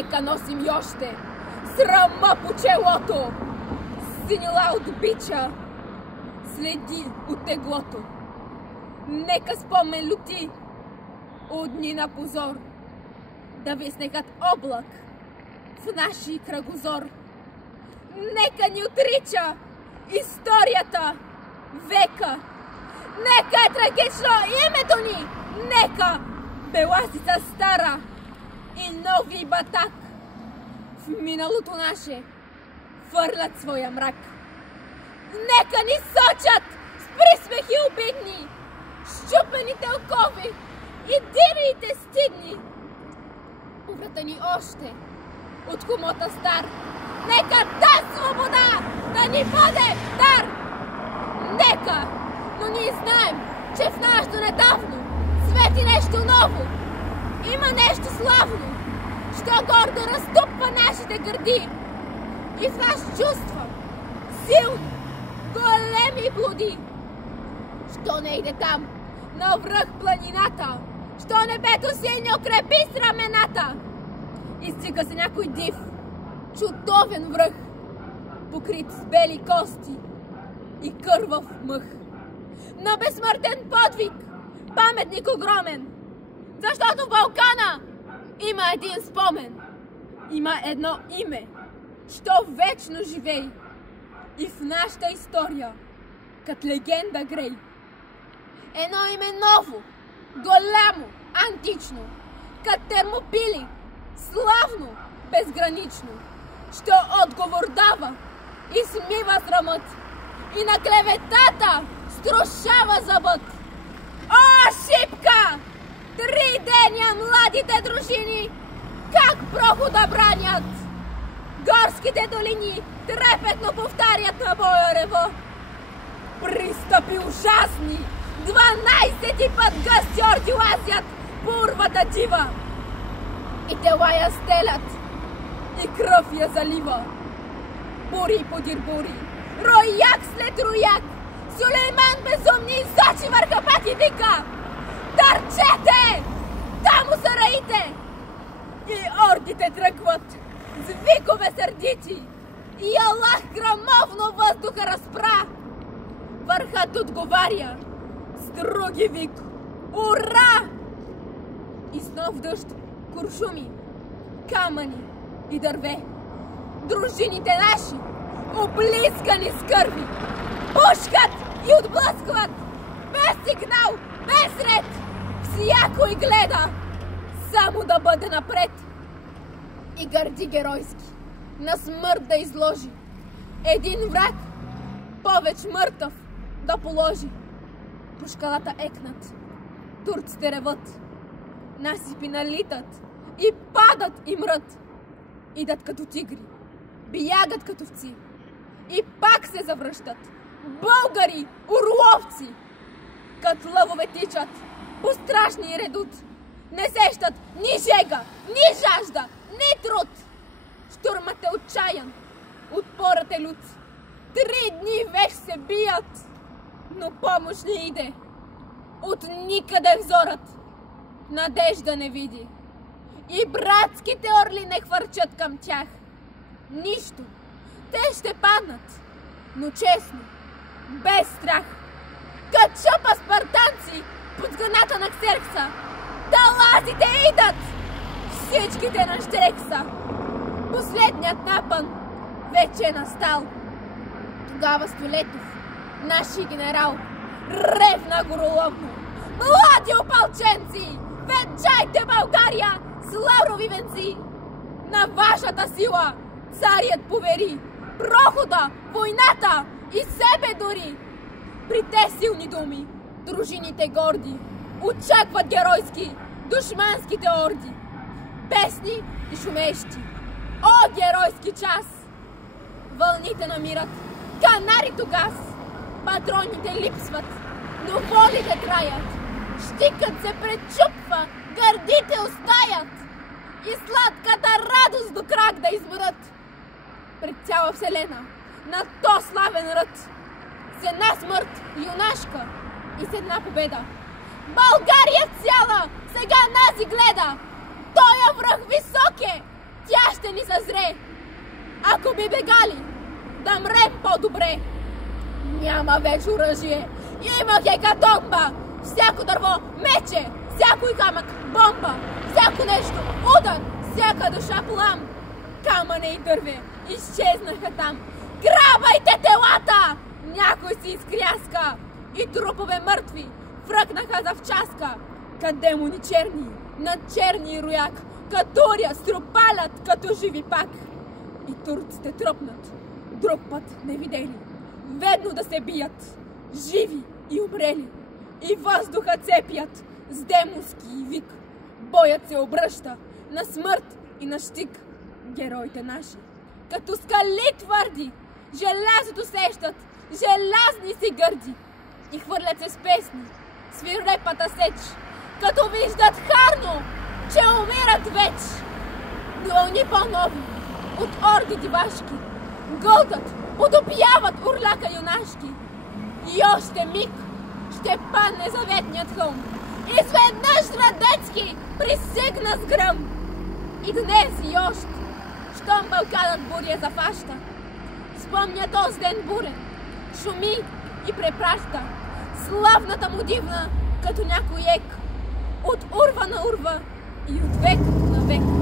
Нека носим и още срама по челото. Синила от бича следи от теглото. Нека спомен люти от дни на позор да виснекат облак в наши кръгозор. Нека ни отрича историята века. Нека е трагично името ни. Нека беласица стара и нови батак в миналото наше фърлят своя мрак. Нека ни сочат с присмехи обидни щупените окови и дирите стидни. Уврата ни още от хомота стар. Нека та свобода да ни бъде дар. Нека, но ние знаем, че в нашето недавно свети нещо ново. Има нещо славно, що гордо разтупва нашите гърди. И в нас чувства силни, големи плоди. Що не иде там, навръх планината, що небето синьо крепи с рамената. Изцика се някой див, чудовен връх, покрит с бели кости и кървав мъх. На безсмъртен подвиг, паметник огромен, защото в Балкана има един спомен, има едно име, що вечно живей и в нашата история като легенда грей. Едно име ново, голямо, антично, като Термопили, славно, безгранично, що отговор дава и смива срамът и на клеветата струшава зъбът. О, шипка! 3 деня младите дружини как прохода бранят! Горските долини трепетно повтарят на боя рево. Пристъпи ужасни, 12 път гъсти орди лазят по урвата дива. И тела я стелят, и кръв я залива. Бури подир бури, рояк след рояк, Сюлейман безумни изочи върха пати вика: търчете! Там са раите! И ордите тръгват с викове сърдити, и Аллах грамовно въздуха разпра. Върхът отговаря с други вик: ура! И с нов дъжд куршуми, камъни и дърве. Дружините наши, облискани с кърви, пушкат и отблъскват, без сигнал, без ред. Всяко и гледа само да бъде напред. И гърди геройски на смърт да изложи. Един враг повече мъртъв да положи. По шкалата екнат, турците реват, насипи налитат и падат и мрът. Идат като тигри, бягат като овци и пак се завръщат. Българи, орловци, като лъвове тичат по страшни редут. Не сещат ни жега, ни жажда, ни труд. Штурмът е отчаян, отпорът е лют. 3 дни вече се бият, но помощ не иде. От никъде взорът надежда не види. И братските орли не хвърчат към тях. Нищо. Те ще паднат, но честно, без страх. Като чупа спартанци под сгъната на Ксеркса, талазите идат, всичките на Щрекса. Последният напън вече е настал. Тогава Столетов, наши генерал, ревна гороловно: млади опалченци, венчайте България с лаврови венци! На вашата сила царят повери прохода, войната и себе дори. При те силни думи дружините горди очакват геройски душманските орди. Песни и шумещи, о, геройски час! Вълните намират канарито газ, патроните липсват, но волите траят. Щикът се пречупва, гърдите остаят и сладката радост до крак да измрат. Пред цяла вселена на то славен рът с една смърт юнашка и с една победа България цяла сега нас и гледа. Тоя връх висок е, тя съзре. Ако би бегали, да мрем по-добре. Няма вече оръжие. Има хекатомба. Всяко дърво мече, всякой камък бомба, всяко нещо удар, всяка душа плам. Камъне и дърве изчезнаха там. Грабайте телата! Някой си изкряска и трупове мъртви фръкнаха за вчаска. Ка демони черни, на черни рояк, катуря струпалят като живи пак. И турците тропнат, друг път не видели, ведно да се бият, живи и умрели. И въздуха цепят с демонски вик. Боят се обръща на смърт и на щик. Героите наши, като скали твърди, желязото сещат, желязни си гърди. И хвърлят се с песни, свирепата сеч, като виждат харно, че умират веч. Вълни по-нови от орди дивашки гълтат, потопяват урляка юнашки. И още миг ще падне заветният хълм и сведнъж Радецки присигна с гръм. И днес и още, щом Балканът буря зафаща, спомня този ден бурен, шуми и препраща славната му дивна, като някой ек, от урва на урва и от век на век.